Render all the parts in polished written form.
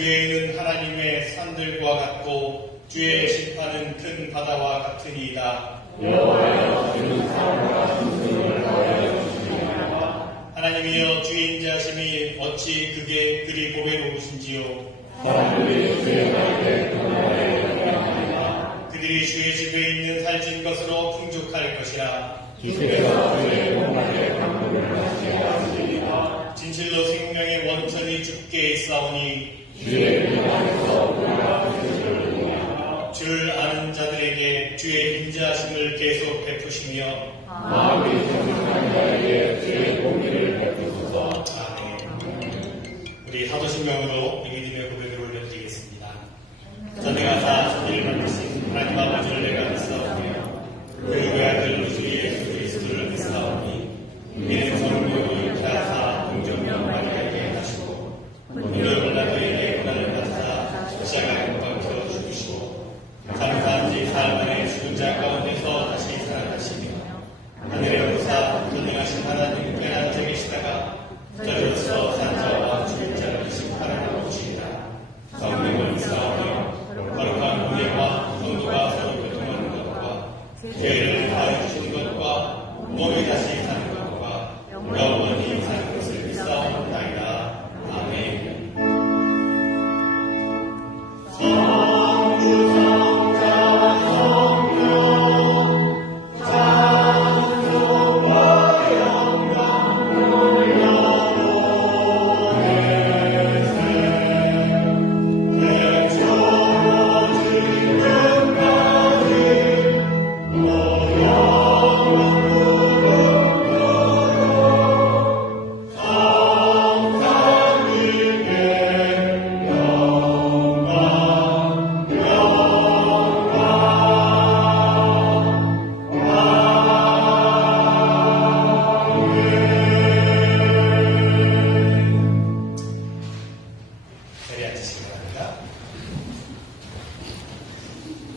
주의 의는 하나님의 산들과 같고 주의 심판은 큰 바다와 같으니이다. 여호와여 주는 사람과 충성을 하여 주시리이다. 하나님이여 주의 인자하심이 어찌 그리 고배로우신지요. 사람들이 주의 날에 평안에 영광하리라. 그들이 주의 집에 있는 살진 것으로 풍족할 것이라. 주께서 주의 영광에 강림을 하시리이다. 진실로 생명의 원천이 주께 있사오니 주의 이름에서 우리가 주를 위하여 주를 아는 자들에게 주의 인자하심을 계속 베푸시며 마음이 정직한 자에게 주의 공의를 베푸소서. 아멘. 우리 사도신명으로 믿음의 고백을 올려드리겠습니다. 전능하사 천지를 만드신 하나님 아버지를 내가 믿사오며 그 외아들 우리 예수 그리스도를 믿사오니 이는 성령으로 잉태하사 동정녀 마리아에게 하시고 본인을 몰라도에게 고난을 받으사 십자가에 못 박혀 죽으시고 장사한 지 사흘 만에 죽은 자 가운데서 다시 살아나시며 하늘에 오사 전능하신 하나님께 앉아 계시다가 저리로서 산자와 죽은 자를 심판하러 오시리라. 성령을 믿사오며 거룩한 공예와 성도가 서로 교통하는 것과 죄를 다해 주시는 것과 몸이 다시 사는 것과 영원히 사는 것을 믿사옵나이다. 아멘.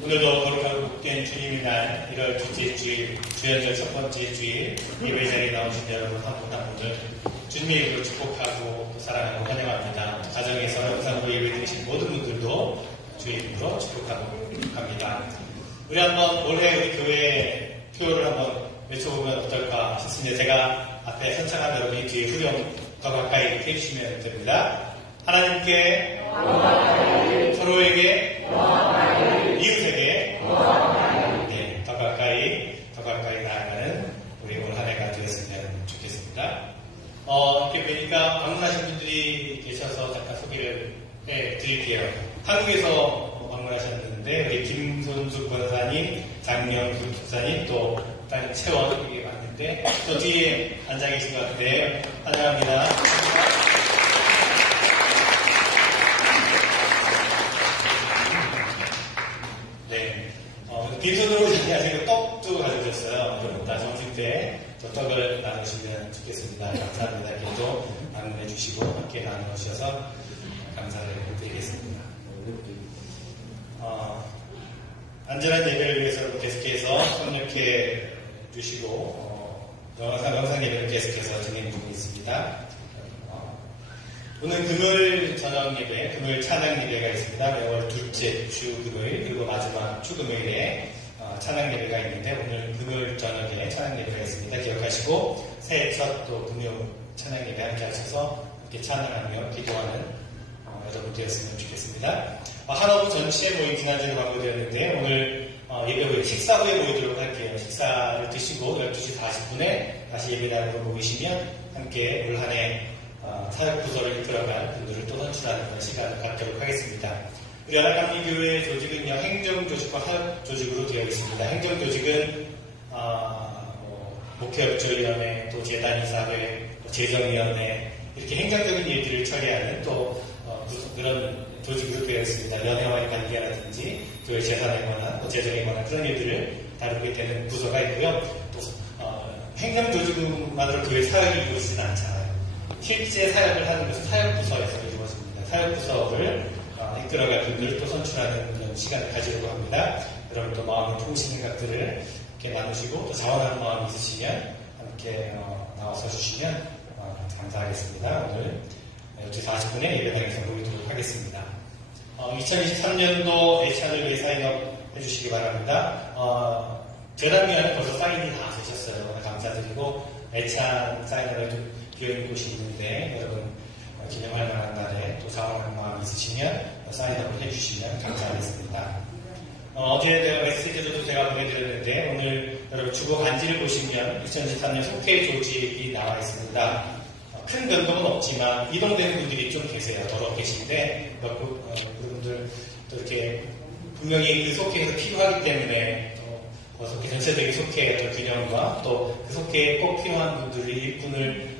오늘도 거룩하고 복된 주님의 날 1월 둘째 주일 주연절 첫 번째 주일 예배 자리에 나오신 여러분 한 분 한 분을 주님의 이름으로 축복하고 사랑하고 환영합니다. 가정에서 영상으로 예배 드리신 모든 분들도 주의 이름으로 축복하고 합니다. 우리 한번 올해 우리 교회 표를 한번 외쳐보면 어떨까 싶습니다. 제가 앞에 선창한 여러분이 뒤에 후렴 더 가까이 해주시면 됩니다. 하나님께 서로에게 이웃에게 더 가까이 나아가는 우리 올 한 해가 되었으면 좋겠습니다. 이렇게 보니까 방문하신 분들이 계셔서 잠깐 소개를 해드릴게요. 한국에서 방문하셨는데 우리 김손숙 권사님, 장명수 목사님, 또 딸 채원 이게 왔는데 또 뒤에 앉아 계신 것 같은데 환영합니다. 네. 빈손으로 아직 떡도 가져오셨어요. 좀 이따 점심 때 저 떡을 나누시면 좋겠습니다. 감사합니다. 이렇게 나눔해 주시고 함께 나누셔서 감사를 드리겠습니다. 안전한 예배를 위해서 계속해서 협력해 주시고 영상 예배를 계속해서 진행 중에 있습니다. 오늘 금요일 저녁 예배, 금요일 찬양 예배가 있습니다. 매월 둘째 주 금요일, 그리고 마지막 주 금요일에 찬양 예배가 있는데 오늘 금요일 저녁에 찬양 예배가 있습니다. 기억하시고 새해 첫 또 금요 찬양 예배 함께 하셔서 이렇게 찬양하며 기도하는 여러분 되었으면 좋겠습니다. 한화부 전체 모임 지난주에 광고되었는데 오늘 예배 후에 식사 후에 모이도록 할게요. 식사를 드시고 12시 40분에 다시 예배당으로 모이시면 함께 올 한 해 사역부서를 이끌어갈 분들을 또 선출하는 그런 시간을 갖도록 하겠습니다. 우리 연합감리교회 조직은요, 행정조직과 사역조직으로 되어 있습니다. 행정조직은 목회협조위원회, 또 재단이사회, 재정위원회 이렇게 행정적인 일들을 처리하는 또 그런 조직으로 되어 있습니다. 연회와의 관계라든지 교회 재산에 관한, 또 재정에 관한 그런 일들을 다루게 되는 부서가 있고요. 또 행정조직만으로 교회 사역이 이루어지진 않잖아요. 실제 사역을 하는 것은 사역부서에서 이루어집니다. 사역부서를 이끌어갈 분들을 또 선출하는 그런 시간을 가지려고 합니다. 여러분 또 마음의 통신 생각들을 이렇게 나누시고 또 자원하는 마음이 있으시면 함께 나와서 주시면 감사하겠습니다. 오늘 12시 40분에 예배당에서 모이도록 하겠습니다. 2023년도 애찬을 위해 사인업 해주시기 바랍니다. 재단위원은 벌써 사인이 다 되셨어요. 감사드리고 애찬 사인업에 비어있는 곳이 있는데 여러분 기념할 만한 날에 또 자원하는 마음이 있으시면 사인업을 해주시면 감사하겠습니다. 어제 제가 메시지도 제가 보내드렸는데 오늘 여러분 주보 간지를 보시면 2023년 속회 조직이 나와 있습니다. 큰 변동은 없지만 이동되는 분들이 좀 계세요. 더러 계신데 그분들 또 이렇게 분명히 그 속회에서 필요하기 때문에 또 속회 전체적인 속회의 균형과 또 그 속회에 꼭 필요한 분들이 일꾼을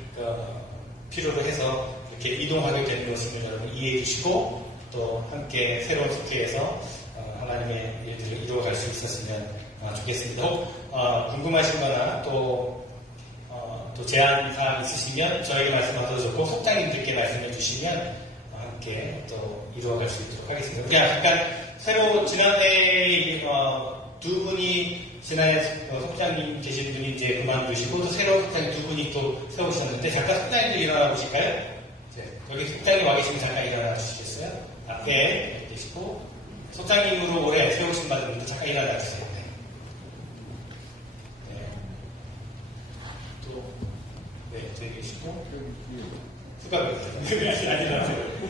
필요로 해서 이렇게 이동하게 되는 것을 여러분 이해해 주시고 또 함께 새로운 속회에서 하나님의 일들을 이루어갈 수 있었으면 좋겠습니다. 혹 궁금하신 거나 또 제안사항 있으시면 저에게 말씀하셔도 좋고 속장님들께 말씀해 주시면 함께 또 이루어갈 수 있도록 하겠습니다. 그냥 약간 새로 지난해 두 분이 지난해 속장님 계신 분이 이제 그만두시고 또 새로운 속장님 두 분이 또 세우셨는데 잠깐 속장님들 일어나 보실까요? 여기 속장님 와 계시면 잠깐 일어나 주시겠어요? 앞에 계시고 속장님으로 올해 세우신 분들 잠깐 일어나 주세요. 저기 계시고 수가배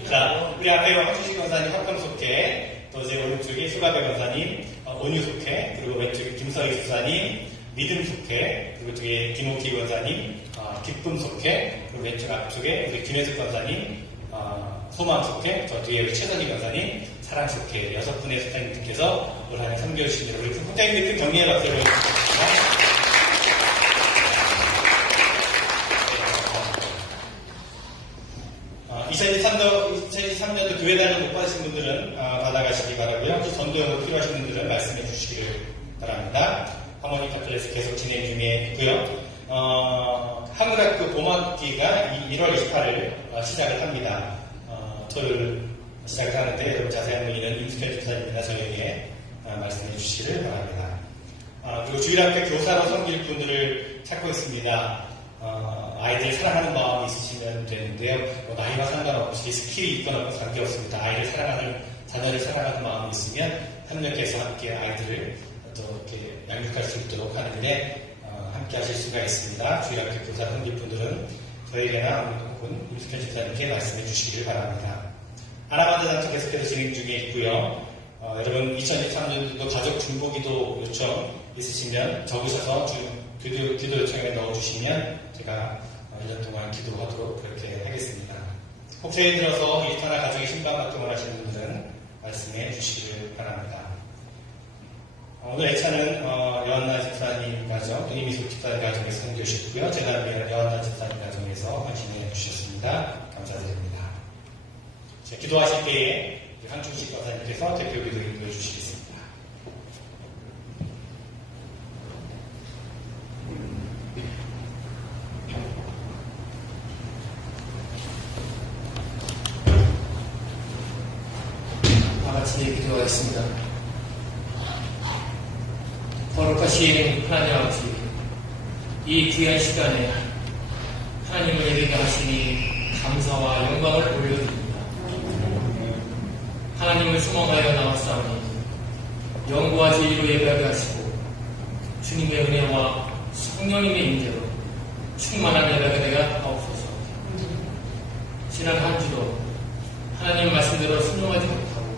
자, 우리 앞에 황주식 권사님 합동속회, 또 제 오른쪽에 수가배 권사님 온유속회, 그리고 왼쪽에 김서희 수사님 믿음속회, 그리고 뒤에 김옥희 권사님 기쁨속회, 그리고 왼쪽 앞쪽에 우리 김혜숙 권사님 소망속회, 저 뒤에 우리 최선희 권사님 사랑속회 6분의 속장님들께서 올 한해 섬겨주신 우리 속장님들 격려의 박수를 드립니다. 2023년도 교회단을 못 받으신 분들은 받아가시기 바라고요. 또 전도용으로 필요하신 분들은 말씀해 주시기를 바랍니다. 하모니 카플에서 계속 진행 중에 있고요. 한글학교 봄학기가 1월 28일 시작을 합니다. 토요일 시작을 하는데 여러분 자세한 문의는 임숙현 집사님이나 저에게 말씀해 주시기를 바랍니다. 그리고 주일학교 교사로 섬길 분들을 찾고 있습니다. 아이들 사랑하는 마음이 있으시면 되는데요. 나이와 상관없이 스킬이 있거나 관계없습니다. 아이를 사랑하는, 자녀를 사랑하는 마음이 있으면 협력해서 함께 아이들을 또 이렇게 양육할 수 있도록 하는데 함께 하실 수가 있습니다. 주일학교 교사 섬길 분들은 저에게나 혹은 임숙현 집사님께 말씀해 주시기를 바랍니다. 아나바드 단체 계속해서 진행 중에 있고요. 여러분 2023년도 가족 중보기도 요청 있으시면 적으셔서 기도 요청에 넣어주시면 제가 1년 동안 기도하도록 그렇게 하겠습니다. 혹시 들어서 일터나 가정의 신방 활동을 하시는 분들은 말씀해 주시기를 바랍니다. 오늘 애차는 여한나 집사님 가정, 이미숙 집사님 가정에서 섬겨주셨고요. 제가 여한나 집사님 가정에서 진행해 주셨습니다. 감사드립니다. 기도하실 때에 한충식 권사님께서 대표 기도 인도해 주시겠습니다. 같이 기도하겠습니다. 거룩하신 하나님 아버지, 이 귀한 시간에 하나님을 예배하게 하시니 감사와 영광을 올려드립니다. 하나님을 소망하여 나왔사오니 영과 진리로 예배하게 하시고 주님의 은혜와 성령님의 인재로 충만한 예배가 되게 하옵소서. 지난 한 주도 하나님 말씀대로 순종하지 못하고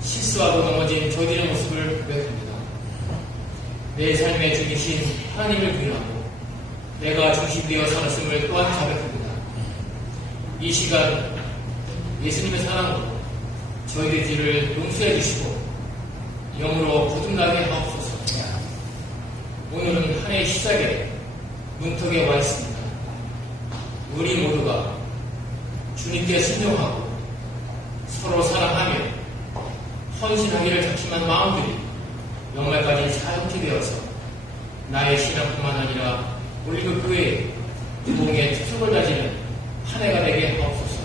실수하고 넘어진 저희들의 모습을 고백합니다. 내 삶의 중이신 하나님을 부인하고 내가 중심되어 살았음을 또한 자백합니다. 이 시간 예수님의 사랑으로 저희들의 죄를 용서해 주시고 영으로 거듭나게 하옵소서. 오늘은 한 해의 시작에 문턱에 와 있습니다. 우리 모두가 주님께 순종하고 서로 사랑하며 헌신하기를 작심한 마음들이 연말까지 사용케 되어서 나의 신앙뿐만 아니라 우리 그 교회에 부흥의 축복을 가지는 한 해가 되게 하옵소서.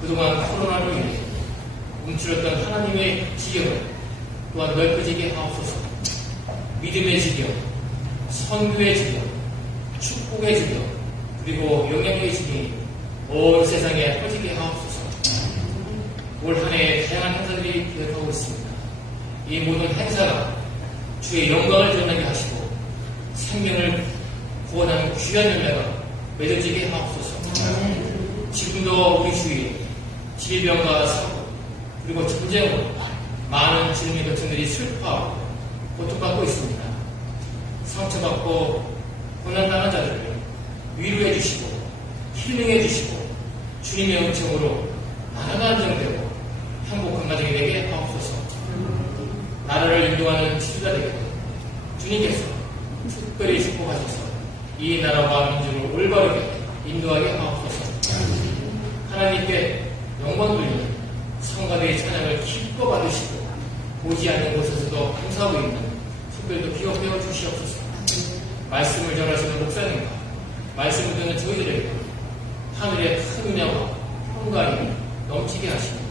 그동안 코로나로 인해 움츠렸던 하나님의 지경을 또한 넓혀지게 하옵소서. 믿음의 지경, 선교의 지경, 축복의 지경, 그리고 영향의 지경이 온 세상에 퍼지게 하옵소서. 올 한 해 다양한 행사들이 기획하고 있습니다. 이 모든 행사가 주의 영광을 드러나게 하시고 생명을 구원하는 귀한 열매가 맺어지게 하옵소서. 지금도 우리 주위에 질병과 사고 그리고 전쟁으로 많은 주님의 백성들이 슬퍼하고 고통받고 있습니다. 상처받고 고난당한 자들을 위로해 주시고 힐링해 주시고 주님의 은총으로 나라가 안정되고 행복한 가정이 되게 하옵소서. 나라를 인도하는 지도자들에게 주님께서 특별히 축복하셔서 이 나라와 민족을 올바르게 인도하게 하옵소서. 하나님께 영광 돌리는 성가대의 찬양을 기뻐 받으시고 보지 않는 곳에서도 감사하고 있는 특별도 기억하여 주시옵소서. 말씀을 전하시는 목사님과 말씀을 듣는 저희들에게 하늘의 큰 은혜와 평강이 넘치게 하시고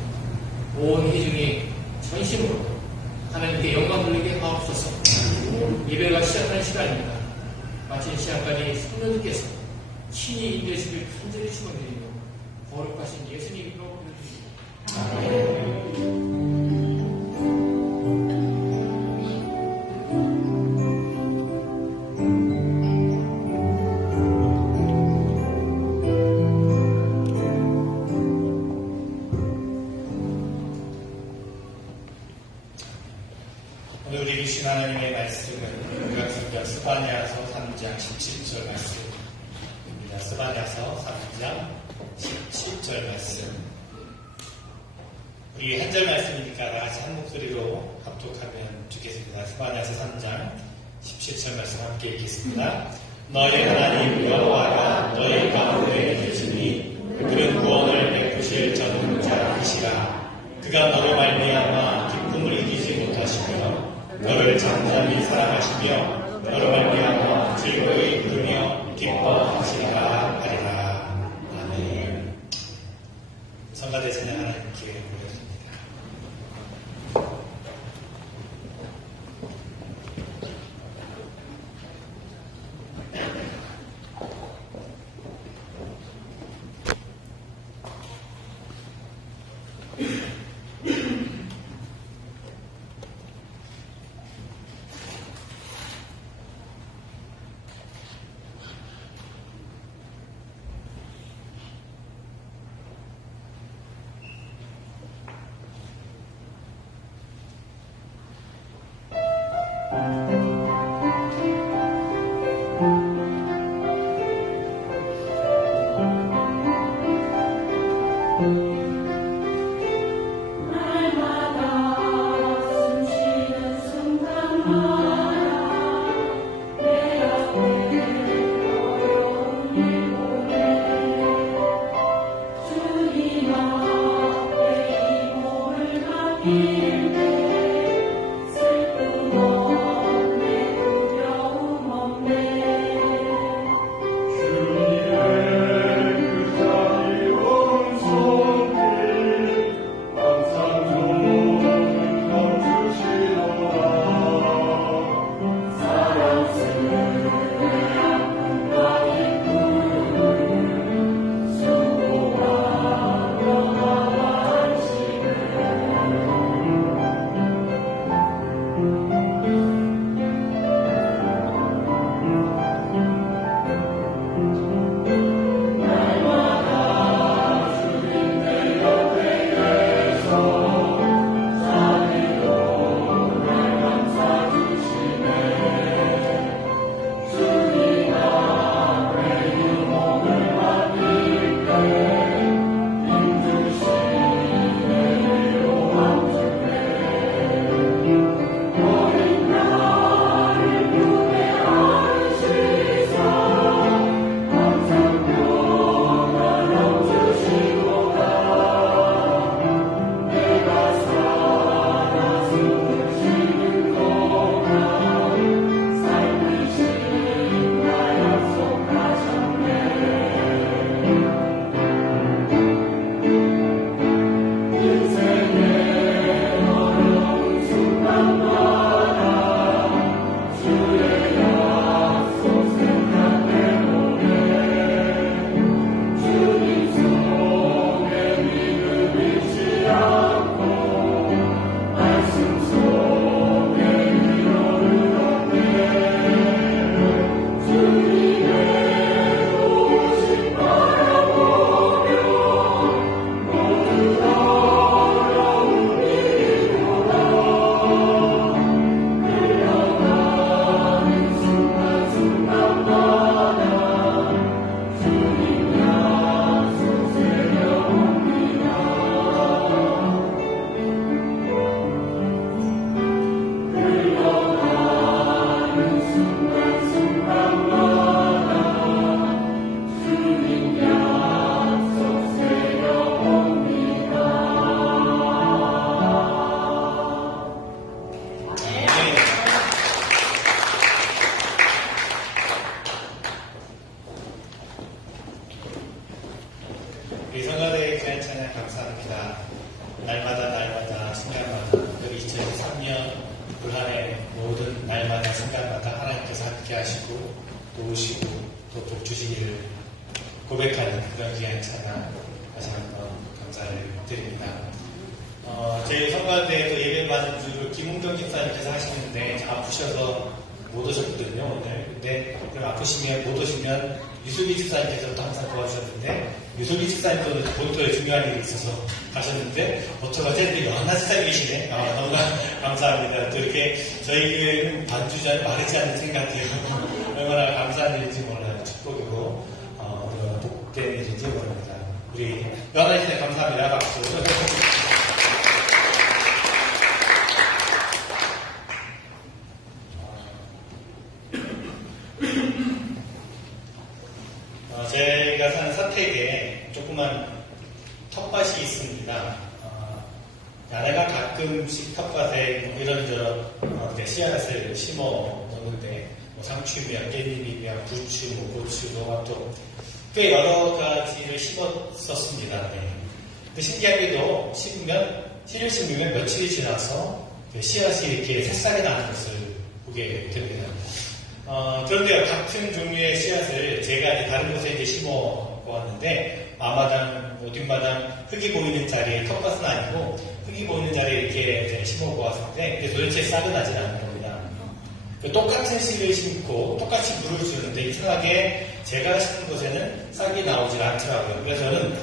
온 회중이 전심으로 하나님께 영광 돌리게 하옵소서. 예배가 시작하는 시간입니다. 마친 시간까지 성령님께서 친히 인도해주길 간절히 축원드리며 거룩하신 예수님 이름으로 부르짖습니다. 오늘 우리 주신 하나님의 말씀은 구약성경 스바냐서 3장 17절 말씀입니다. 스바냐서 3장 17절 말씀. 우리 한 절 말씀이니까 다같이 한 목소리로 합독하면 좋겠습니다. 스바냐서 3장 17절 말씀 함께 읽겠습니다. 너희 하나님 여호와가 너희 가운데 계시니 그는 구원을 베푸실 전능자이시라. 그가 너로 말미암아 기쁨을 이기지 못하시며 너를 잠잠히 사랑하시며 너로 말미암아 즐거이 부르며 기뻐하시리라 하리라. 아멘. 성가대 찬양 하나님께 올려드립니다. 날마다 순간마다 여기 2023년 올 한해 모든 날마다 순간마다 하나님께서 함께 하시고 도우시고 또 복주시기를 고백하는 그런 귀한 찬양 다시 한번 감사를 드립니다. 제 성가대에도 예배받은 줄 김웅정 집사님께서 하시는데 아프셔서 못 오셨거든요 오늘. 근데 그럼 아프시면 못 오시면 유슬기 집사님께서도 항상 도와주셨는데 유슬기 집사님도 본토에 중요한 일이 있어서 가셨는데 어쩌고저쩌고 연하 집사님이시네. 너무 감사합니다. 또 이렇게 저희 교회는 반주자는 마르지 않는 생각이에요. 얼마나 감사한 일인지 몰라요. 축복이고 복된 일인지 모릅니다. 우리 연하 집사님 감사합니다. 박수. 제가 사는 사택에 조그만 텃밭이 있습니다. 아내가 가끔씩 텃밭에 이런저런 씨앗을 심어 놓는데 상추며 깻잎이며 부추, 고추, 토마토 꽤 여러 가지를 심었었습니다. 근데 신기하게도 씨를 심으면 며칠이 지나서 씨앗이 이렇게 새싹이 나는 것을 보게 됩니다. 그런데 같은 종류의 씨앗을 제가 다른 곳에 이제 심어 보았는데 앞마당, 뒷마당 흙이 보이는 자리에 텃밭은 아니고 흙이 보이는 자리에 이렇게 심어 보았는데 도대체 싹이 나지 않는 겁니다. 똑같은 씨를 심고 똑같이 물을 주는데 이상하게 제가 심은 곳에는 싹이 나오질 않더라고요. 그래서 저는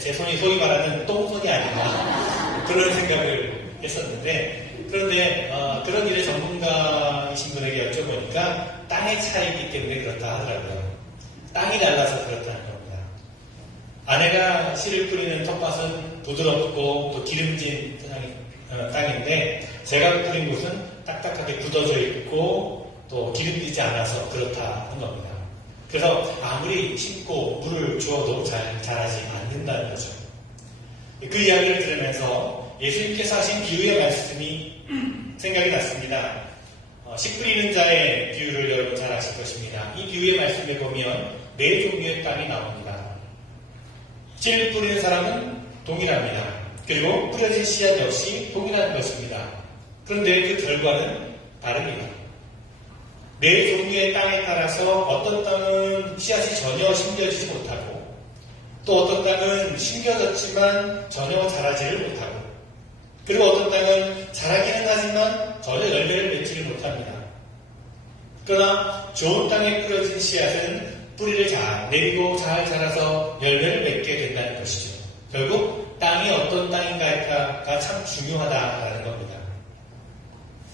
제 손이 소위 말하는 똥손이 아닌가 그런 생각을 했었는데 그런데 그런 일의 전문가이신 분에게 여쭤보니까 땅의 차이이기 때문에 그렇다 하더라고요. 땅이 달라서 그렇다는 겁니다. 아내가 씨를 뿌리는 텃밭은 부드럽고 또 기름진 땅인데 제가 뿌린 곳은 딱딱하게 굳어져 있고 또 기름지지 않아서 그렇다는 겁니다. 그래서 아무리 심고 물을 주어도 잘 자라지 않는다는 거죠. 그 이야기를 들으면서 예수님께서 하신 비유의 말씀이 생각이 났습니다. 씨 뿌리는 자의 비유를 여러분 잘 아실 것입니다. 이 비유의 말씀에 보면 네 종류의 땅이 나옵니다. 씨를 뿌리는 사람은 동일합니다. 그리고 뿌려진 씨앗 역시 동일한 것입니다. 그런데 그 결과는 다릅니다. 네 종류의 땅에 따라서 어떤 땅은 씨앗이 전혀 심겨지지 못하고 또 어떤 땅은 심겨졌지만 전혀 자라지를 못하고 그리고 어떤 땅은 자라기는 하지만 전혀 열매를 맺지를 못합니다. 그러나 좋은 땅에 뿌려진 씨앗은 뿌리를 잘 내리고 잘 자라서 열매를 맺게 된다는 것이죠. 결국 땅이 어떤 땅인가가 참 중요하다라는 겁니다.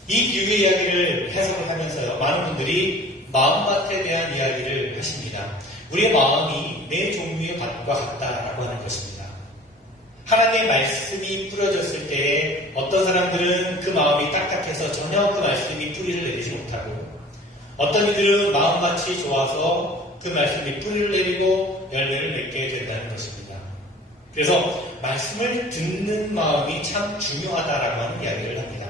이 비유의 이야기를 해석을 하면서요. 많은 분들이 마음밭에 대한 이야기를 하십니다. 우리의 마음이 네 종류의 밭과 같다라고 하는 것입니다. 하나님의 말씀이 뿌려졌을 때에 어떤 사람들은 그 마음이 딱딱해서 전혀 그 말씀이 뿌리를 내리지 못하고 어떤 이들은 마음밭이 좋아서 그 말씀이 뿌리를 내리고 열매를 맺게 된다는 것입니다. 그래서 말씀을 듣는 마음이 참 중요하다라고 하는 이야기를 합니다.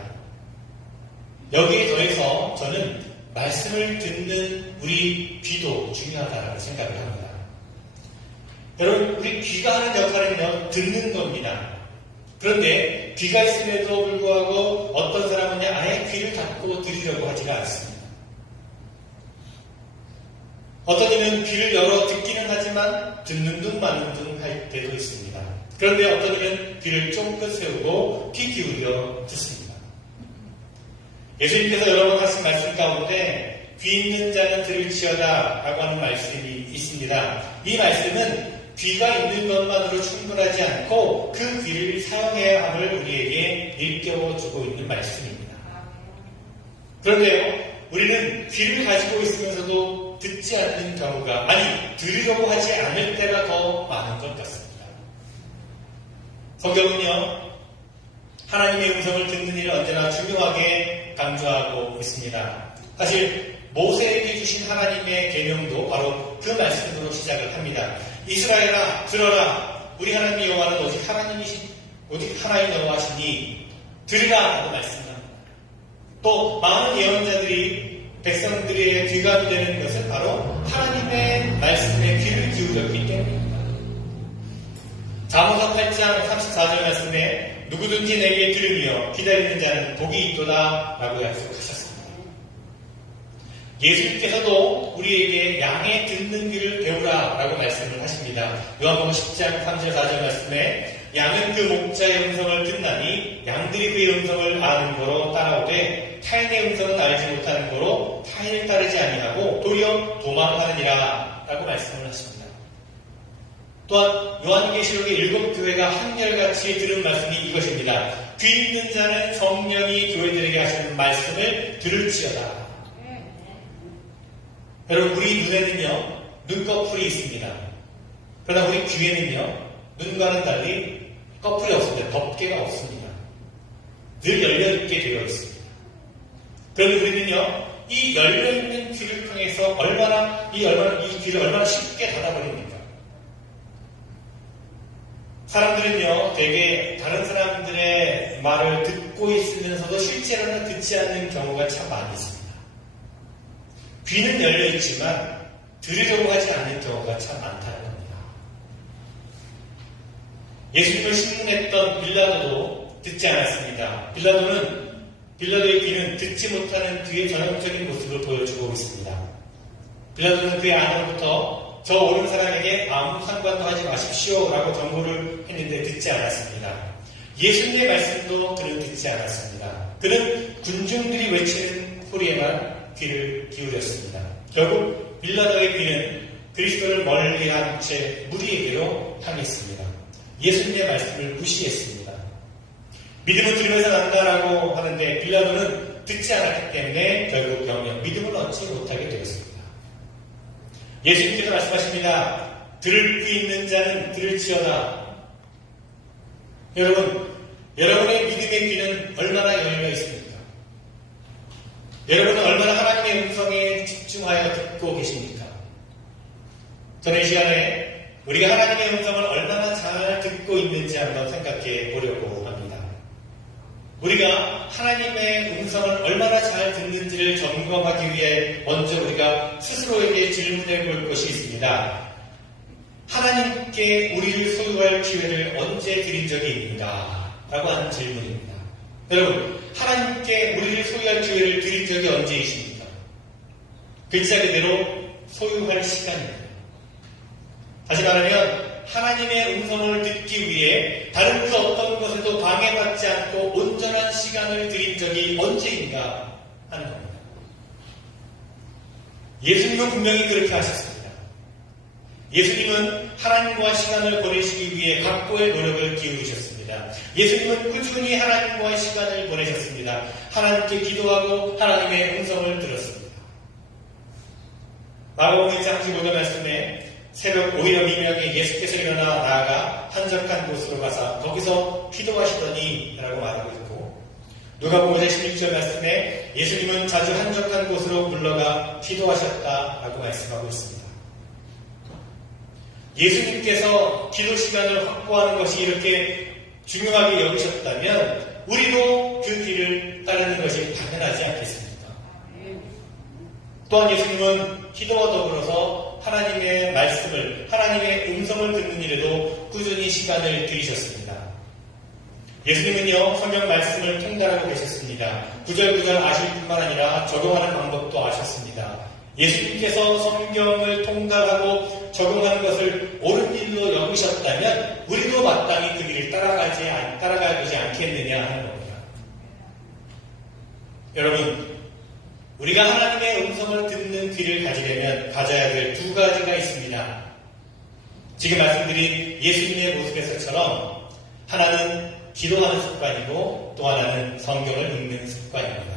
여기에 더해서 저는 말씀을 듣는 우리 귀도 중요하다라고 생각을 합니다. 여러분, 우리 귀가 하는 역할은요, 듣는 겁니다. 그런데 귀가 있음에도 불구하고 어떤 사람은 아예 귀를 닫고 들으려고 하지가 않습니다. 어떤 이는 귀를 열어 듣기는 하지만 듣는 둥 마는 둥 할 때도 있습니다. 그런데 어떤 이는 귀를 쫑긋 세우고 귀 기울여 듣습니다. 예수님께서 여러 번 하신 말씀 가운데 귀 있는 자는 들을지어다 라고 하는 말씀이 있습니다. 이 말씀은 귀가 있는 것만으로 충분하지 않고 그 귀를 사용해야 함을 우리에게 일깨워주고 있는 말씀입니다. 그런데요, 우리는 귀를 가지고 있으면서도 듣지 않는 경우가, 들으려고 하지 않을 때가 더 많은 것 같습니다. 성경은요, 하나님의 음성을 듣는 일을 언제나 중요하게 강조하고 있습니다. 사실 모세에게 주신 하나님의 계명도 바로 그 말씀으로 시작을 합니다. 이스라엘아, 들어라. 우리 하나님 여호와는 오직 하나님 여호와시니 들으라 라고 말씀합니다. 또 많은 예언자들이 백성들의 귀가 되는 것은 바로 하나님의 말씀에 귀를 기울였기 때문입니다. 잠언서 8장 34절 말씀에 누구든지 내게 들으며 기다리는 자는 복이 있도다 라고 약속하셨습니다. 예수님께서도 우리에게 양의 듣는 귀를 배우라 라고 말씀을 하십니다. 요한복음 10장 3절 4절 말씀에 양은 그 목자의 음성을 듣나니 양들이 그의 음성을 아는 거로 따라오되 타인의 음성은 알지 못하는 거로 타인을 따르지 아니하고 도리어 도망하느니라 라고 말씀을 하십니다. 또한 요한계시록의 7교회가 한결같이 들은 말씀이 이것입니다. 귀 있는 자는 성령이 교회들에게 하시는 말씀을 들을지어다. 여러분, 우리 눈에는요 눈꺼풀이 있습니다. 그러나 우리 귀에는요 눈과는 달리 꺼풀이 없습니다. 덮개가 없습니다. 늘 열려있게 되어 있습니다. 그런데 우리는요 이 열려있는 귀를 통해서 이 귀를 얼마나 쉽게 닫아버립니까? 사람들은요 되게 다른 사람들의 말을 듣고 있으면서도 실제로는 듣지 않는 경우가 참 많이 있습니다. 귀는 열려있지만 들으려고 하지 않는 경우가 참 많다는 겁니다. 예수님을 신문했던 빌라도도 듣지 않았습니다. 빌라도의 귀는 듣지 못하는 뒤의 전형적인 모습을 보여주고 있습니다. 빌라도는 그의 안으로부터 저 옳은 사람에게 아무 상관도 하지 마십시오 라고 경고를 했는데 듣지 않았습니다. 예수님의 말씀도 그는 듣지 않았습니다. 그는 군중들이 외치는 소리에만 귀를 기울였습니다. 결국 빌라도의 귀는 그리스도를 멀리한 채 무리에게로 향했습니다. 예수님의 말씀을 무시했습니다. 믿음은 들으면서 난다라고 하는데 빌라도는 듣지 않았기 때문에 결국 영영 믿음을 얻지 못하게 되었습니다. 예수님께서 말씀하십니다. 들을 귀 있는 자는 들을지어다. 여러분의 믿음의 귀는 얼마나 열려 있습니까? 여러분은 얼마나 하나님의 음성에 집중하여 듣고 계십니까? 저는 이 시간에 우리가 하나님의 음성을 얼마나 잘 듣고 있는지 한번 생각해 보려고 합니다. 우리가 하나님의 음성을 얼마나 잘 듣는지를 점검하기 위해 먼저 우리가 스스로에게 질문해 볼 것이 있습니다. 하나님께 우리를 소유할 기회를 언제 드린 적이 있는가? 라고 하는 질문입니다. 여러분, 하나님께 우리를 소유할 기회를 드린 적이 언제이십니까? 글자 그대로 소유할 시간입니다. 다시 말하면 하나님의 음성을 듣기 위해 다른 그 어떤 것에도 방해받지 않고 온전한 시간을 드린 적이 언제인가 하는 겁니다. 예수님은 분명히 그렇게 하셨습니다. 예수님은 하나님과 시간을 보내시기 위해 각고의 노력을 기울이셨습니다. 예수님은 꾸준히 하나님과의 시간을 보내셨습니다. 하나님께 기도하고 하나님의 음성을 들었습니다. 마가복음 1장 15절 말씀에 새벽 오히려 미명에 예수께서 일어나 나아가 한적한 곳으로 가서 거기서 기도하시더니 라고 말하고 있고, 누가복음 5장 16절 말씀에 예수님은 자주 한적한 곳으로 물러가 기도하셨다라고 말씀하고 있습니다. 예수님께서 기도 시간을 확보하는 것이 이렇게 중요하게 여기셨다면 우리도 그 길을 따르는 것이 당연하지 않겠습니까? 또한 예수님은 기도와 더불어서 하나님의 말씀을, 하나님의 음성을 듣는 일에도 꾸준히 시간을 들이셨습니다. 예수님은요, 성경 말씀을 통달하고 계셨습니다. 구절구절 아실 뿐만 아니라 적용하는 방법도 아셨습니다. 예수님께서 성경을 통달하고 적용하는 것을 옳은 일로 여기셨다면 우리도 마땅히 그 길을 따라가야 되지 않겠느냐 하는 겁니다. 여러분, 우리가 하나님의 음성을 듣는 귀를 가지려면 가져야 될 두 가지가 있습니다. 지금 말씀드린 예수님의 모습에서처럼 하나는 기도하는 습관이고 또 하나는 성경을 읽는 습관입니다.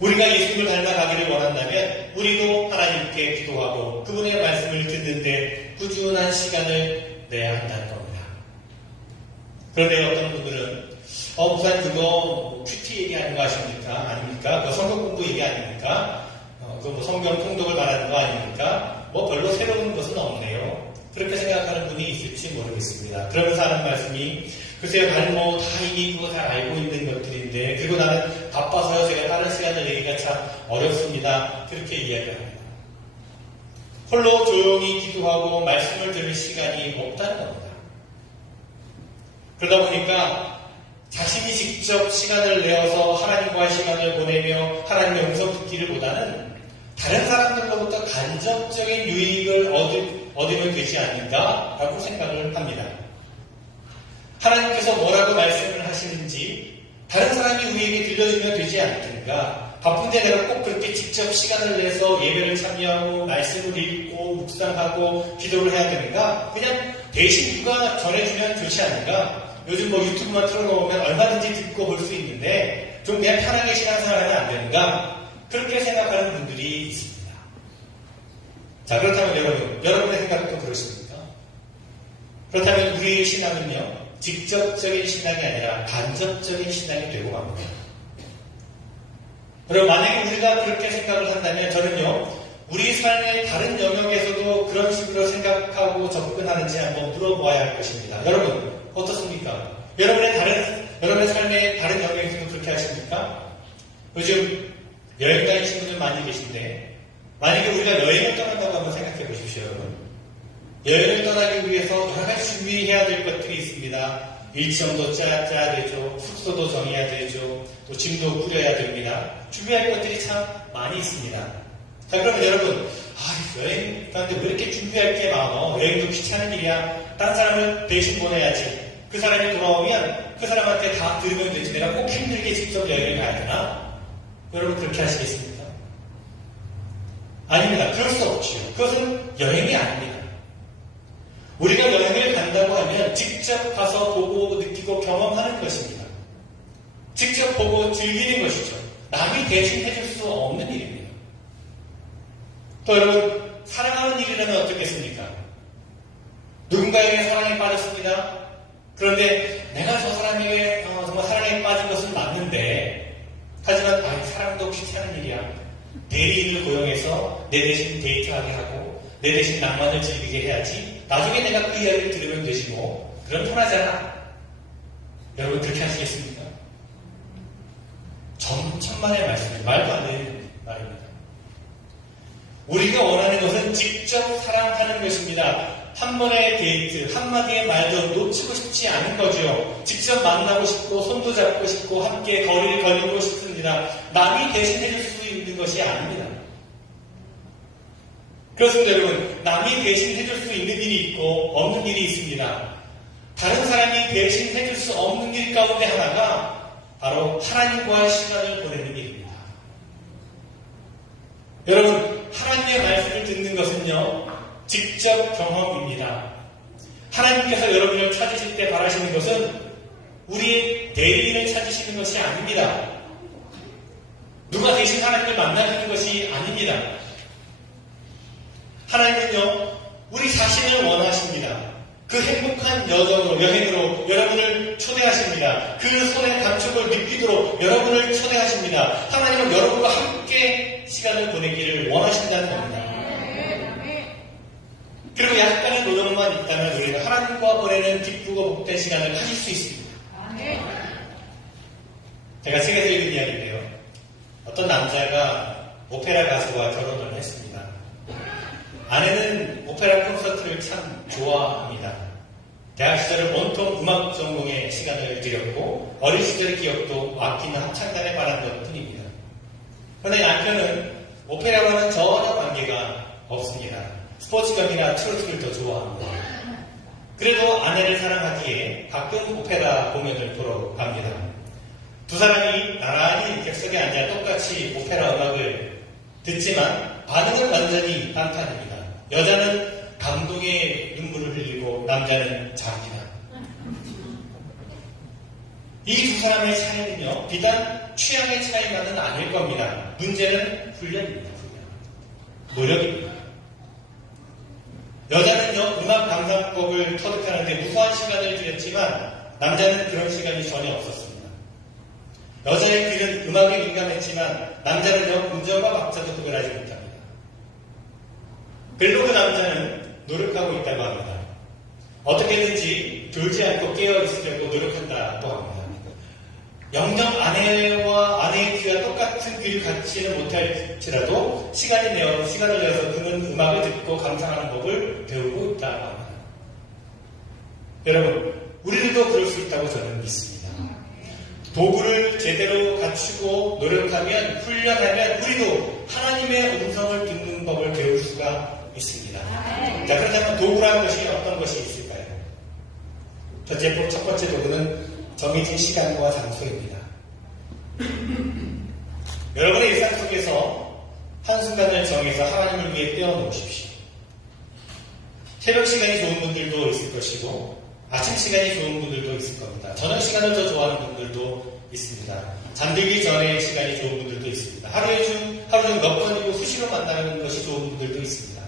우리가 예수님을 닮아가기를 원한다면 우리도 하나님께 기도하고 그분의 말씀을 듣는데 꾸준한 시간을 내야 한다는 겁니다. 그런데 어떤 분들은 목사님 그거 큐티 얘기하는 거 아십니까? 아닙니까? 그거 성경 공부 얘기 아닙니까? 그거 성경 통독을 말하는 거 아닙니까? 별로 새로운 것은 없네요. 그렇게 생각하는 분이 있을지 모르겠습니다. 그러면서 하는 말씀이 글쎄요, 나는 다 이미 그거 잘 알고 있는 것들인데 그리고 나는 바빠서요, 제가 다른 시간을 내기가 참 어렵습니다. 그렇게 이야기합니다. 홀로 조용히 기도하고 말씀을 들을 시간이 없다는 겁니다. 그러다 보니까 자신이 직접 시간을 내어서 하나님과의 시간을 보내며 하나님의 음성 듣기를 보다는 다른 사람들로부터 간접적인 유익을 얻으면 되지 않는가라고 생각을 합니다. 하나님께서 뭐라고 말씀을 하시는지 다른 사람이 우리에게 들려주면 되지 않겠는가? 바쁜데 내가 꼭 그렇게 직접 시간을 내서 예배를 참여하고 말씀을 읽고 묵상하고 기도를 해야 되는가? 그냥 대신 누가 전해주면 좋지 않는가? 요즘 뭐 유튜브만 틀어놓으면 얼마든지 듣고 볼 수 있는데 좀 그냥 편하게 신앙생활하면 안 되는가? 그렇게 생각하는 분들이 있습니다. 자, 그렇다면 여러분의 생각도 그러십니까? 그렇다면 우리의 신앙은요, 직접적인 신앙이 아니라 간접적인 신앙이 되고 맙니다. 그럼 만약에 우리가 그렇게 생각을 한다면 저는요, 우리 삶의 다른 영역에서도 그런 식으로 생각하고 접근하는지 한번 물어봐야 할 것입니다. 여러분, 어떻습니까? 여러분의 삶의 다른 영역에서도 그렇게 하십니까? 요즘 여행 다니시는 분들 많이 계신데, 만약에 우리가 여행을 떠난다고 한번 생각해 보십시오, 여러분. 여행을 떠나기 위해서 여러 가지 준비해야 될 것들이 있습니다. 일정도 짜야 되죠. 숙소도 정해야 되죠. 또 짐도 꾸려야 됩니다. 준비할 것들이 참 많이 있습니다. 자, 그러면 여러분, 여행 가는데 왜 이렇게 준비할 게 많어? 여행도 귀찮은 일이야. 딴 사람을 대신 보내야지. 그 사람이 돌아오면 그 사람한테 다 들으면 되지. 내가 꼭 힘들게 직접 여행을 가야 되나? 여러분 그렇게 하시겠습니까? 아닙니다. 그럴 수 없지요. 그것은 여행이 아닙니다. 우리가 여행을 간다고 하면 직접 가서 보고 느끼고 경험하는 것입니다. 직접 보고 즐기는 것이죠. 남이 대신 해줄 수 없는 일입니다. 또 여러분, 사랑하는 일이라면 어떻겠습니까? 누군가에게 사랑에 빠졌습니다. 그런데 내가 저 사람에게 정말 사랑에 빠진 것은 맞는데, 하지만 사랑도 귀찮은 일이야. 대리인을 고용해서 내 대신 데이트하게 하고 내 대신 낭만을 즐기게 해야지. 나중에 내가 그 이야기를 들으면 되지 뭐. 그럼 편하잖아. 여러분 그렇게 하시겠습니까? 천만의 말씀이에요. 말도 안 되는 말입니다. 우리가 원하는 것은 직접 사랑하는 것입니다. 한 번의 데이트, 한마디의 말도 놓치고 싶지 않은 거죠. 직접 만나고 싶고 손도 잡고 싶고 함께 거리를 거니고 싶습니다. 남이 대신해줄 수 있는 것이 아닙니다. 그렇습니다, 여러분. 남이 대신해줄 수 있는 일이 있고 없는 일이 있습니다. 다른 사람이 대신해줄 수 없는 일 가운데 하나가 바로 하나님과의 시간을 보내는 일입니다. 여러분, 하나님의 말씀을 듣는 것은요, 직접 경험입니다. 하나님께서 여러분을 찾으실 때 바라시는 것은 우리의 대리인을 찾으시는 것이 아닙니다. 누가 대신 하나님을 만나주는 것이 아닙니다. 하나님은요, 우리 자신을 원하십니다. 그 행복한 여행으로 여러분을 초대하십니다. 그 손의 감촉을 느끼도록 여러분을 초대하십니다. 하나님은 여러분과 함께 시간을 보내기를 원하신다는 겁니다. 그리고 약간의 노력만 있다면 우리가 하나님과 보내는 기쁘고 복된 시간을 가질 수 있습니다. 제가 책에서 읽은 이야기인데요. 어떤 남자가 오페라 가수와 결혼을 했습니다. 아내는 오페라 콘서트를 참 좋아합니다. 대학 시절을 온통 음악 전공에 시간을 들였고 어린 시절의 기억도 악기나 합창단에 관한 것 뿐입니다. 그런데 남편은 오페라와는 전혀 관계가 없습니다. 스포츠경이나 트로트를 더 좋아합니다. 그래도 아내를 사랑하기에 가끔 오페라 공연을 보러 갑니다. 두 사람이 나란히 객석에 앉아 똑같이 오페라 음악을 듣지만 반응은 완전히 반탄입니다. 여자는 감동의 눈물을 흘리고 남자는 잡니다. 이 두 사람의 차이는요, 비단 취향의 차이만은 아닐 겁니다. 문제는 훈련입니다. 노력입니다. 여자는요, 음악 감상법을 터득하는데 무수한 시간을 들였지만 남자는 그런 시간이 전혀 없었습니다. 여자의 귀는 음악에 민감했지만 남자는요, 음정과 박자도 구별하지 못합니다. 그리고 그 남자는 노력하고 있다고 합니다. 어떻게든지 졸지 않고 깨어 있으려고 노력한다고 합니다. 영적 아내의 귀와 똑같은 귀를 갖지는 못할지라도 시간을 내어서 그는 음악을 듣고 감상하는 법을 배우고 있다고 합니다. 여러분, 우리들도 그럴 수 있다고 저는 믿습니다. 도구를 제대로 갖추고 노력하면, 훈련하면 우리도 하나님의 음성을 듣는 법을 배울 수가 있습니다. 자, 그렇다면 도구라는 것이 어떤 것이 있을까요? 첫 번째 도구는 정해진 시간과 장소입니다. 여러분의 일상 속에서 한순간을 정해서 하나님을 위해 떼어놓으십시오. 새벽 시간이 좋은 분들도 있을 것이고 아침 시간이 좋은 분들도 있을 겁니다. 저녁 시간을 더 좋아하는 분들도 있습니다. 잠들기 전에 시간이 좋은 분들도 있습니다. 하루 중 몇 번이고 수시로 만나는 것이 좋은 분들도 있습니다.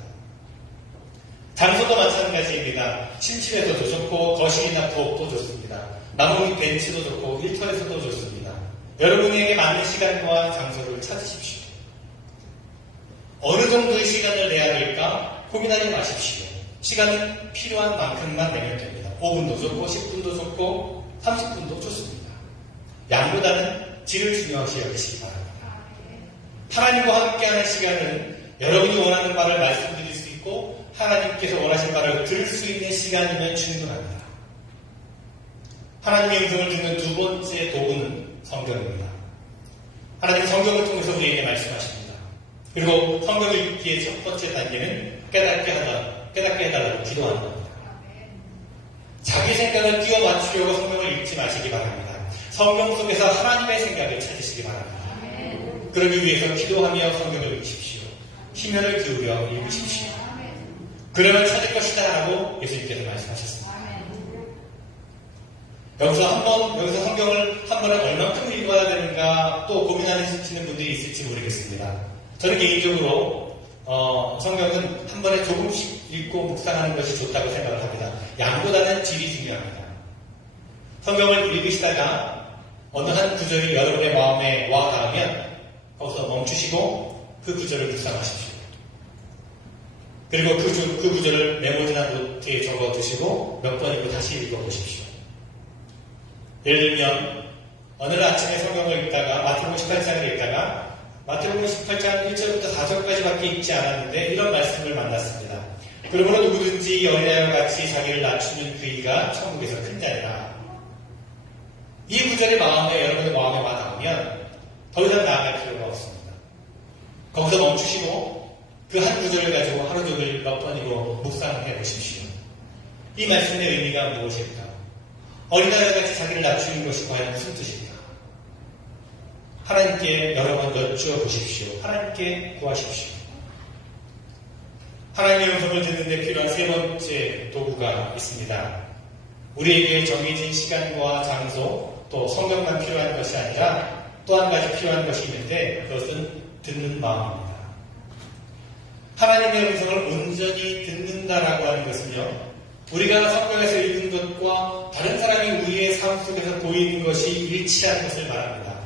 장소도 마찬가지입니다. 침실에서도 좋고 거실이나 부엌도 좋습니다. 나무밑 벤치도 좋고 일터에서도 좋습니다. 여러분에게 맞는 시간과 장소를 찾으십시오. 어느 정도의 시간을 내야 될까 고민하지 마십시오. 시간은 필요한 만큼만 내면 됩니다. 5분도 좋고 10분도 좋고 30분도 좋습니다. 양보다는 질을 중요시 여기시기 바랍니다. 하나님과 함께하는 시간은 여러분이 원하는 바를 말씀드릴 수 있고 하나님께서 원하신 바를 들을 수 있는 시간이면 충분합니다. 하나님의 음성을 듣는 두 번째 도구는 성경입니다. 하나님 성경을 통해서 우리에게 말씀하십니다. 그리고 성경을 읽기의 첫 번째 단계는 깨닫게 해달라고 기도하는 겁니다. 자기 생각을 끼워 맞추려고 성경을 읽지 마시기 바랍니다. 성경 속에서 하나님의 생각을 찾으시기 바랍니다. 그러기 위해서 기도하며 성경을 읽으십시오. 심혈을 기울여 읽으십시오. 그러면 찾을 것이다 라고 예수님께서 말씀하셨습니다. 여기서 성경을 한 번에 얼마큼 읽어야 되는가 또 고민하시는 분들이 있을지 모르겠습니다. 저는 개인적으로 성경은 한 번에 조금씩 읽고 묵상하는 것이 좋다고 생각을 합니다. 양보다는 질이 중요합니다. 성경을 읽으시다가 어느 한 구절이 여러분의 마음에 와 닿으면 거기서 멈추시고 그 구절을 묵상하십시오. 그리고 그 구절을 메모지나 노트에 적어두시고 몇 번이고 다시 읽어보십시오. 예를 들면 어느 날 아침에 성경을 읽다가 마태복음 18장을 읽다가 마태복음 18장 1절부터 4절까지밖에 읽지 않았는데 이런 말씀을 만났습니다. 그러므로 누구든지 어린아이와 같이 자기를 낮추는 그이가 천국에서 큰 자리라. 이 구절이 여러분의 마음에 와닿으면 더 이상 나아갈 필요가 없습니다. 거기서 멈추시고 그 한 구절을 가지고 하루 종일 몇 번이고 묵상해 보십시오. 이 말씀의 의미가 무엇일까? 어린아이와 같이 자기를 낮추는 것이 과연 무슨 뜻일까? 하나님께 여러 번 여쭈어 보십시오. 하나님께 구하십시오. 하나님의 음성을 듣는 데 필요한 세 번째 도구가 있습니다. 우리에게 정해진 시간과 장소, 또 성경만 필요한 것이 아니라 또 한 가지 필요한 것이 있는데 그것은 듣는 마음입니다. 하나님의 음성을 온전히 듣는다라고 하는 것은요, 우리가 성경에서 읽은 것과 다른 사람이 우리의 삶 속에서 보이는 것이 일치하는 것을 말합니다.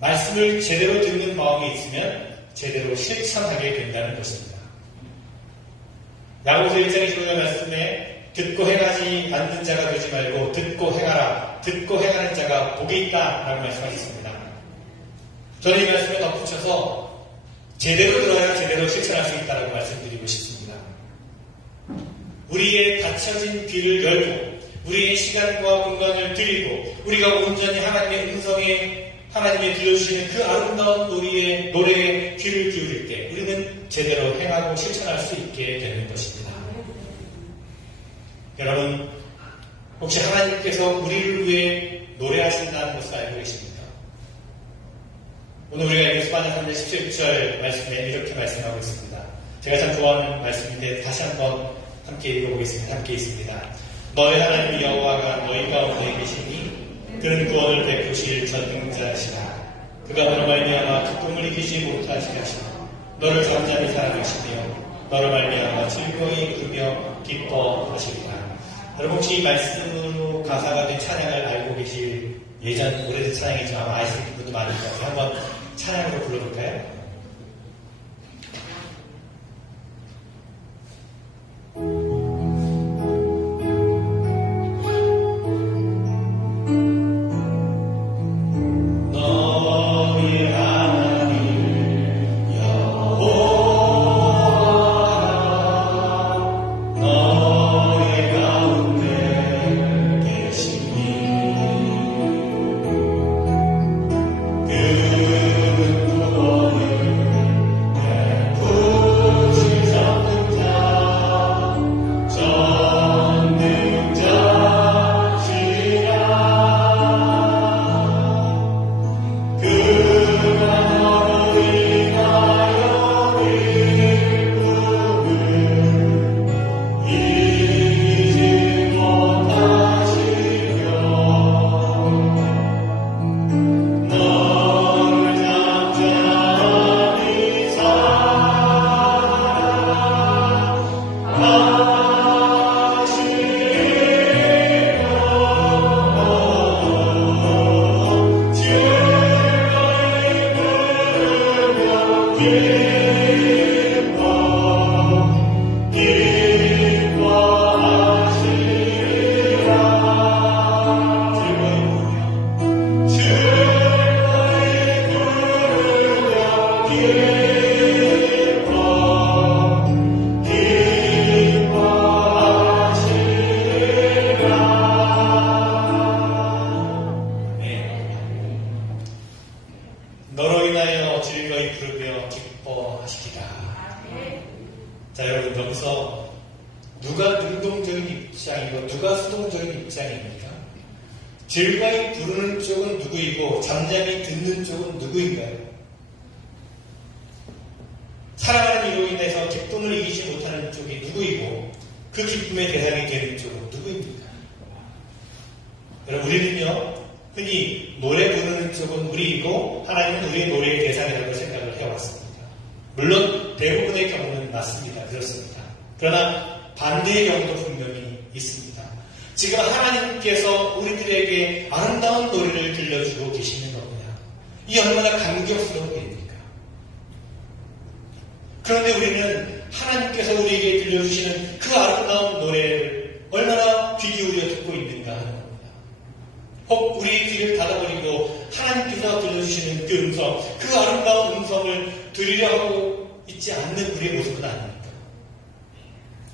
말씀을 제대로 듣는 마음이 있으면 제대로 실천하게 된다는 것입니다. 야고보서 1장 25절 말씀에 듣고 행하지 않는 자가 되지 말고 듣고 행하라. 듣고 행하는 자가 복이 있다 라고 말씀하셨습니다. 저는 이 말씀에 덧붙여서 제대로 들어야 제대로 실천할 수 있다고 말씀드리고 싶습니다. 우리의 닫혀진 귀를 열고 우리의 시간과 공간을 드리고 우리가 온전히 하나님의 음성에 하나님이 들려주시는 그 아름다운 노래에 귀를 기울일 때 우리는 제대로 행하고 실천할 수 있게 되는 것입니다. 여러분, 혹시 하나님께서 우리를 위해 노래하신다는 것을 알고 계십니까? 오늘 우리가 에베소서 3장 17절 말씀에 이렇게 말씀하고 있습니다. 제가 참 좋아하는 말씀인데 다시 한번 함께 읽어보겠습니다. 함께 있습니다. 너의 하나님 여호와가 너희 가운데 계시니 그는 구원을 베푸실 전능자시라. 그가 너로 말미암아 기쁨을 이기지 못하시게 하시고 너를 잠잠히 사랑하시며 너로 말미암아 즐거이 울며 기뻐하시리라. 여러분 혹시 이 말씀으로 가사가 된 찬양을 알고 계실 예전 오래된 찬양이지만 아마 아시는 분도 많을 것 같아요. 한번 찬양으로 불러볼까요? 입장입니까? 즐거이 부르는 쪽은 누구이고 잠잠히 듣는 쪽은 누구인가요? 사랑하는 이로 인해서 기쁨을 이기지 못하는 쪽이 누구이고 그 기쁨의 대상이 되는 쪽은 누구입니까? 여러분, 우리는요, 흔히 노래 부르는 쪽은 우리이고 하나님은 우리의 노래의 대상이라고 생각을 해왔습니다. 물론 대부분의 경우는 맞습니다. 그렇습니다. 그러나 반대의 경우도 분명히 있습니다. 지금 하나님께서 우리들에게 아름다운 노래를 들려주고 계시는 겁니다. 이 얼마나 감격스러운 일입니까? 그런데 우리는 하나님께서 우리에게 들려주시는 그 아름다운 노래를 얼마나 귀 기울여 듣고 있는가 하는 겁니다. 혹 우리의 귀를 닫아버리고 하나님께서 들려주시는 그 음성, 그 아름다운 음성을 들으려 하고 있지 않는 우리의 모습은 아닙니까?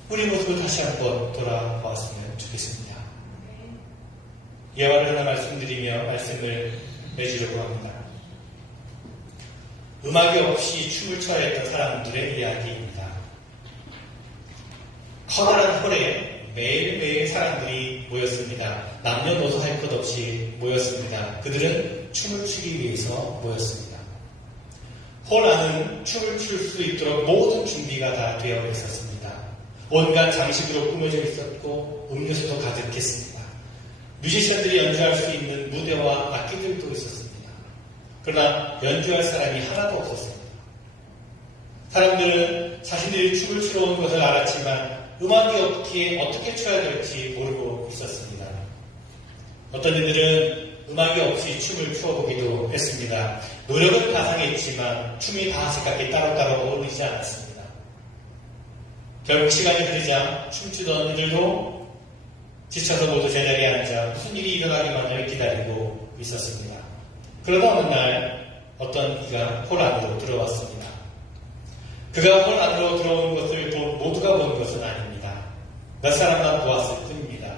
우리 모습을 다시 한번 돌아보았으면 좋겠습니다. 예화를 하나 말씀드리며 말씀을 맺으려고 합니다. 음악이 없이 춤을 춰야 했던 사람들의 이야기입니다. 커다란 홀에 매일매일 사람들이 모였습니다. 남녀노소 할 것 없이 모였습니다. 그들은 춤을 추기 위해서 모였습니다. 홀 안은 춤을 출 수 있도록 모든 준비가 다 되어 있었습니다. 온갖 장식으로 꾸며져 있었고 음료수도 가득했습니다. 뮤지션들이 연주할 수 있는 무대와 악기들도 있었습니다. 그러나 연주할 사람이 하나도 없었습니다. 사람들은 자신들이 춤을 추러 온 것을 알았지만 음악이 없기에 어떻게 춰야 될지 모르고 있었습니다. 어떤 이들은 음악이 없이 춤을 추어보기도 했습니다. 노력은 가상했지만 춤이 다 생각이 따로따로 어울리지 않았습니다. 결국 시간이 흐르자 춤추던 이들도 지쳐서 모두 제자리에 앉아 무슨 일이 일어나기만을 기다리고 있었습니다. 그러다 어느 날 어떤 이가 홀 안으로 들어왔습니다. 그가 홀 안으로 들어온 것을 모두가 본 것은 아닙니다. 몇 사람만 보았을 뿐입니다.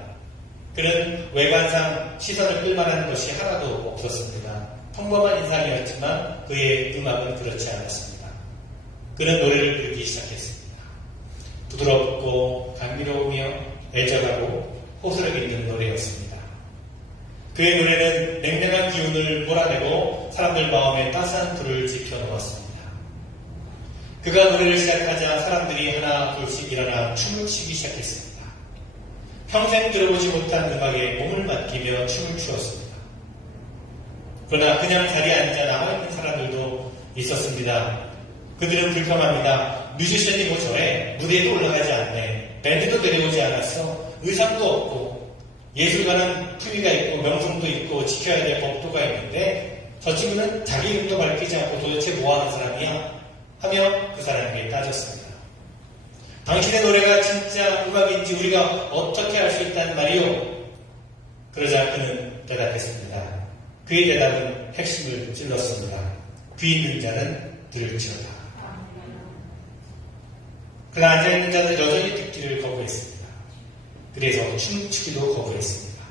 그는 외관상 시선을 끌만한 것이 하나도 없었습니다. 평범한 인상이었지만 그의 음악은 그렇지 않았습니다. 그는 노래를 부르기 시작했습니다. 부드럽고 감미로우며 애절하고 호소력 있는 노래였습니다. 그의 노래는 냉랭한 기운을 몰아내고 사람들 마음에 따스한 불을 지펴놓았습니다. 그가 노래를 시작하자 사람들이 하나 둘씩 일어나 춤을 추기 시작했습니다. 평생 들어보지 못한 음악에 몸을 맡기며 춤을 추었습니다. 그러나 그냥 자리에 앉아 남아있는 사람들도 있었습니다. 그들은 불평합니다. 뮤지션이 뭐 저래? 무대에도 올라가지 않네. 밴드도 데려오지 않았어. 의상도 없고 예술가는 품위가 있고 명성도 있고 지켜야 될 법도가 있는데 저 친구는 자기 이름도 밝히지 않고 도대체 뭐하는 사람이야? 하며 그 사람에게 따졌습니다. 당신의 노래가 진짜 음악인지 우리가 어떻게 알 수 있단 말이오? 그러자 그는 대답했습니다. 그의 대답은 핵심을 찔렀습니다. 귀 있는 자는 들을지어다. 그러나 앉아있는 자는 여전히 듣기를 거부했습니다. 그래서 춤추기도 거부했습니다.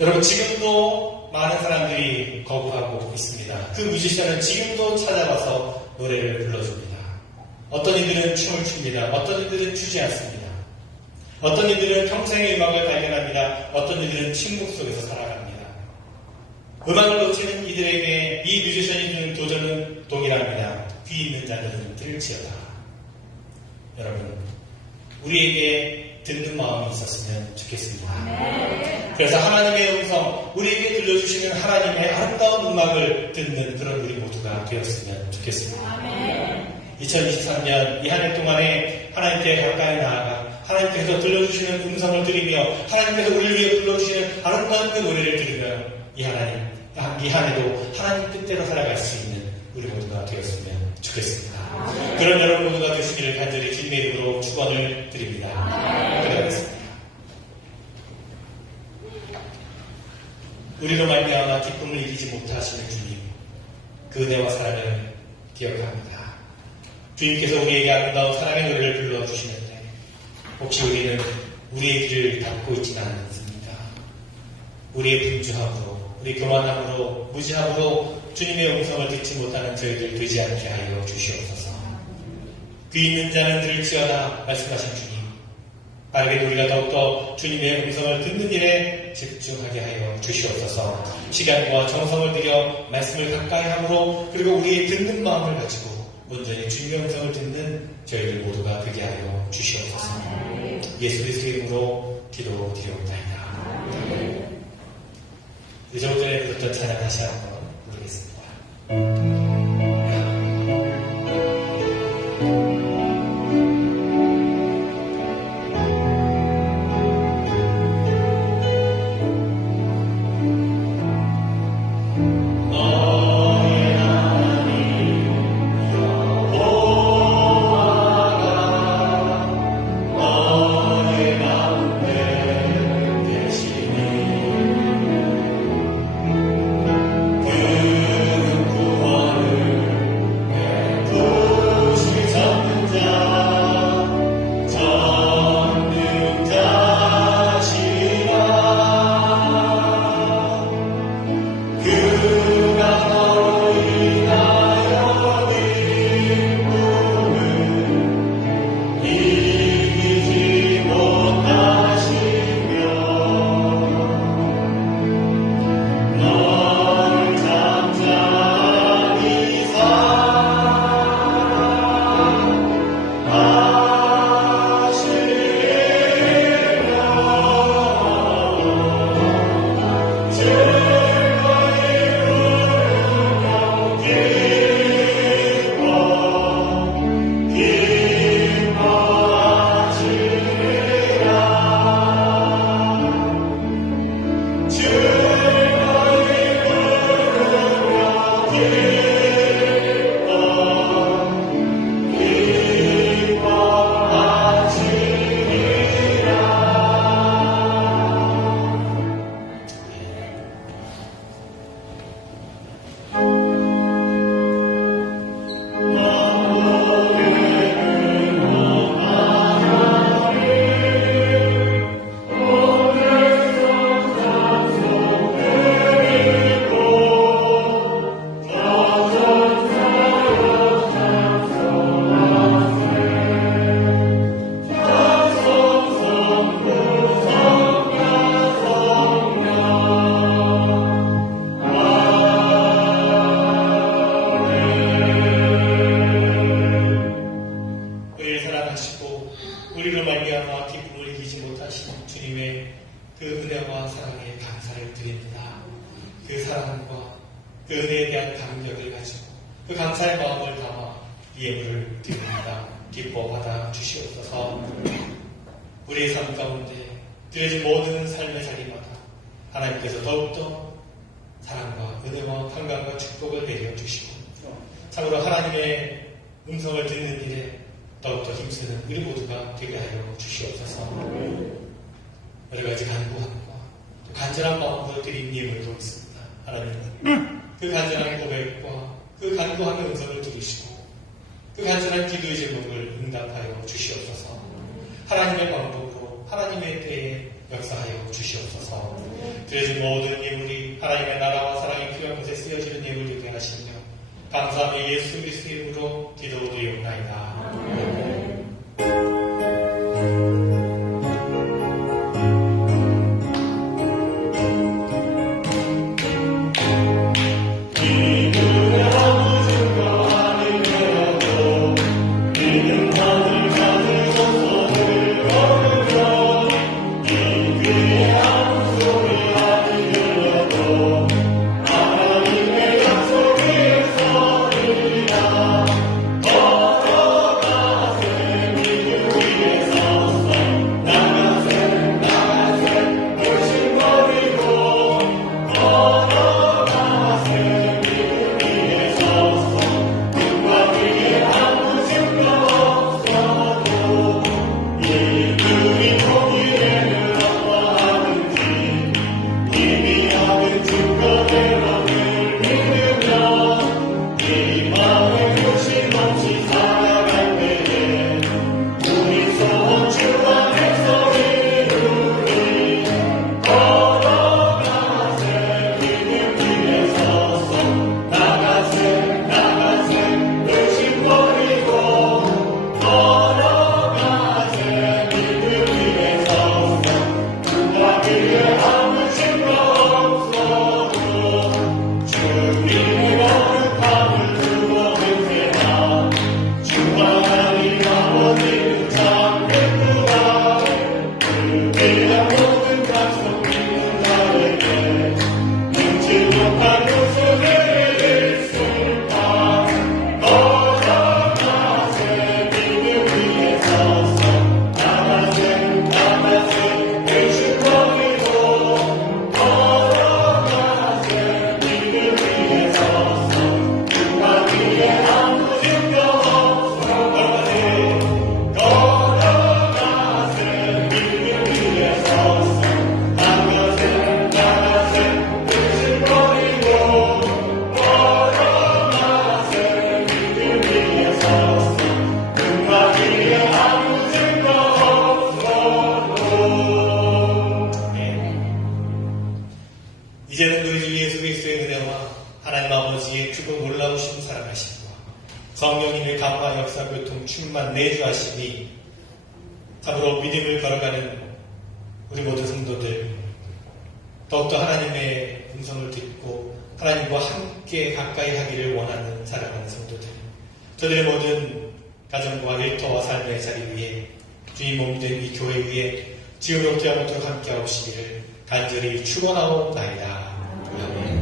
여러분, 지금도 많은 사람들이 거부하고 있습니다. 그 뮤지션은 지금도 찾아와서 노래를 불러줍니다. 어떤 이들은 춤을 춥니다. 어떤 이들은 추지 않습니다. 어떤 이들은 평생의 음악을 발견합니다. 어떤 이들은 침묵 속에서 살아갑니다. 음악을 놓치는 이들에게 이 뮤지션이 주는 도전은 동일합니다. 귀 있는 자들은 들을지어다. 여러분, 우리에게 듣는 마음이 있었으면 좋겠습니다. 그래서 하나님의 음성, 우리에게 들려주시는 하나님의 아름다운 음악을 듣는 그런 우리 모두가 되었으면 좋겠습니다. 2023년 이 한 해 동안에 하나님께 가까이 나아가 하나님께서 들려주시는 음성을 들으며 하나님께서 우리를 위해 불러주시는 아름다운 그 노래를 들으며 이 한 해도 하나님 뜻대로 살아갈 수 있는 우리 모두가 되었으면 좋겠습니다. 그런 여러분 모두가 되시기를 간절히 주님의 이름으로 축원을 드립니다. 기도하겠습니다. 우리로 말미암아 기쁨을 이기지 못하시는 주님, 그 은혜와 사랑을 기억합니다. 주님께서 우리에게 아름다운 사랑의 노래를 불러주시는데 혹시 우리는 우리의 귀를 닫고 있지는 않습니까? 우리의 분주함으로, 우리 교만함으로, 무지함으로 주님의 음성을 듣지 못하는 저희들 되지 않게 하여 주시옵소서. 귀 있는 자는 들을지어다 말씀하신 주님, 바르게 우리가 더욱더 주님의 음성을 듣는 일에 집중하게 하여 주시옵소서. 시간과 정성을 들여 말씀을 가까이 함으로 그리고 우리의 듣는 마음을 가지고 온전히 주님의 음성을 듣는 저희들 모두가 되게 하여 주시옵소서. 예수 그리스도의 이름으로 기도드리옵나이다. 이제 오전에 들었던 찬양 다시 한번 부르겠습니다. 우리를 말미암아 기쁨을 이기지 못하신 주님의 그 은혜와 사랑에 감사를 드립니다. 그 사랑과 그 은혜에 대한 감격을 가지고 그 감사의 마음을 담아 예물을 드립니다. 기뻐 받아 주시옵소서. 우리의 삶 가운데 드려진 모든 삶의 자리마다 하나님께서 더욱더 사랑과 은혜와 평강과 축복을 내려 주시고 참으로 하나님의 음성을 듣는 일에 더욱더 힘쓰는 우리 모두가 되게 하여 주시옵소서. 여러 가지 간구함과 또 간절한 마음으로 드린 예물도 있습니다. 하나님은 그 간절한 고백과 그 간구함의 음성을 들으시고 그 간절한 기도의 제목을 응답하여 주시옵소서. 하나님의 방법으로 하나님의 때에 역사하여 주시옵소서. 드려진 모든 예물이 하나님의 나라와 사랑이 필요한 곳에 쓰여지는 예물 되게 하시며 감사하며 예수 그리스도의 이름으로 기도드리옵나이다. 이제는 우리 주 예수 그리스도의 은혜와 하나님 아버지의 크고 놀라우신 사랑하심과 성령님의 감화 역사 교통 충만 내주하심이 참으로 믿음을 걸어가는 우리 모든 성도들 더욱더 하나님의 음성을 듣고 하나님과 함께 가까이 하기를 원하는 사랑하는 성도들 저들의 모든 가정과 일터와 삶의 자리 위에 주님 몸된 이 교회 위에 지금부터 영원토록 함께 하시기를 간절히 축원하옵나이다. 아멘.